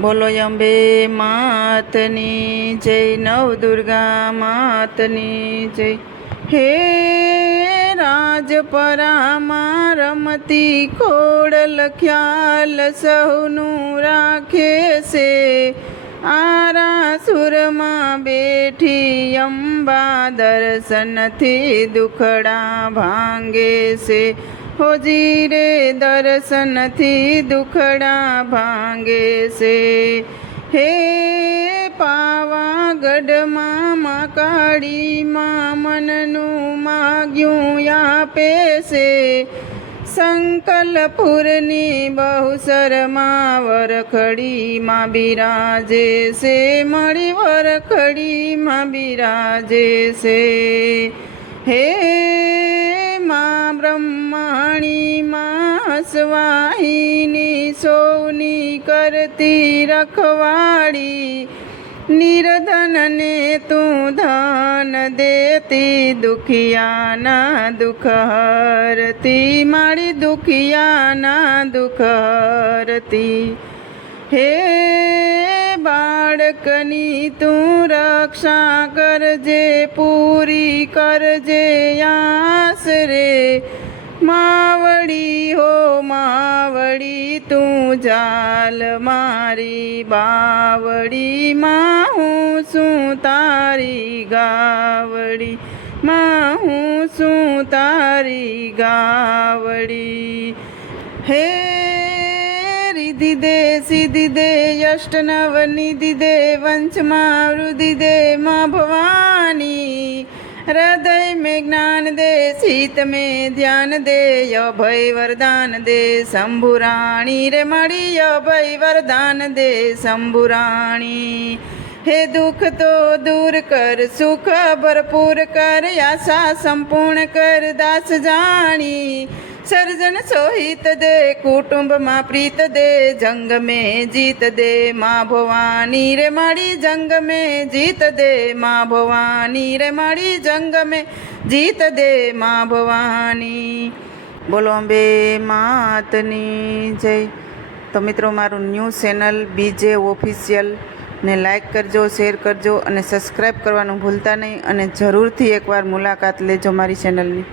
બોલો, અંબે માતની જય નવદુર્ગા માતની જય. હે રાજપરામાં રમતી ખોડ ખ્યાલ સૌનું રાખે છે. આરાસુરમાં બેઠી અંબા દર્શનથી દુખડા ભાંગે છે. હોજી રે દર્શનથી દુખડા ભાંગે છે. હે પાવાગઢમાં મા કાળીમાં મનનું માગ્યું આપે છે. સંકલપુરની બહુસરમાં વરખડીમાં બિરાજે છે. મળી વરખડીમાં બિરાજે છે. હે મા બ્રહ્માણી માં હસવાહીની સૌની કરતી રખવાળી, નિર્ધનને તું ધન દેતી, દુખિયાના દુઃખ હરતી, મારી દુખિયાના દુઃખ હરતી. હે બાળકની તું રક્ષા કરજે, પૂરી કરજે આસ જાલ મારી બાવડી માં હું શું તારી ગાવડી માં હું શું તારી ગાવડી હે રિધિ દે સિદ્ધિ દે યષ્ટ નવ નિધિ દે, વંશમાં વૃદ્ધિ દે, માં ભવાની હૃદય में જ્ઞાન દે, શીત में ધ્યાન દે, અભય વરદાન દે શંભુરાણી રે મળી અભય વરદાન દે શંભુરાણી હે દુઃખ તો દૂર કર, સુખ ભરપૂર કર, આશા સંપૂર્ણ કર, દાસ જાણી. સર્જન સોહિત દે, કુટુંબમાં પ્રીત દે, જંગ મેં જીત દે, મા ભવાની રે મારી જંગ મેં જીત દે, મા ભવાની રે મારી જંગ મેં જીત દે, મા ભવાની. બોલો અંબે માતની જય. તો મિત્રો, મારું ન્યૂ ચેનલ બીજે ઓફિશિયલ ને લાઈક કરજો, શેર કરજો અને સબસ્ક્રાઈબ કરવાનું ભૂલતા નહીં અને જરૂરથી એકવાર મુલાકાત લેજો મારી ચેનલની.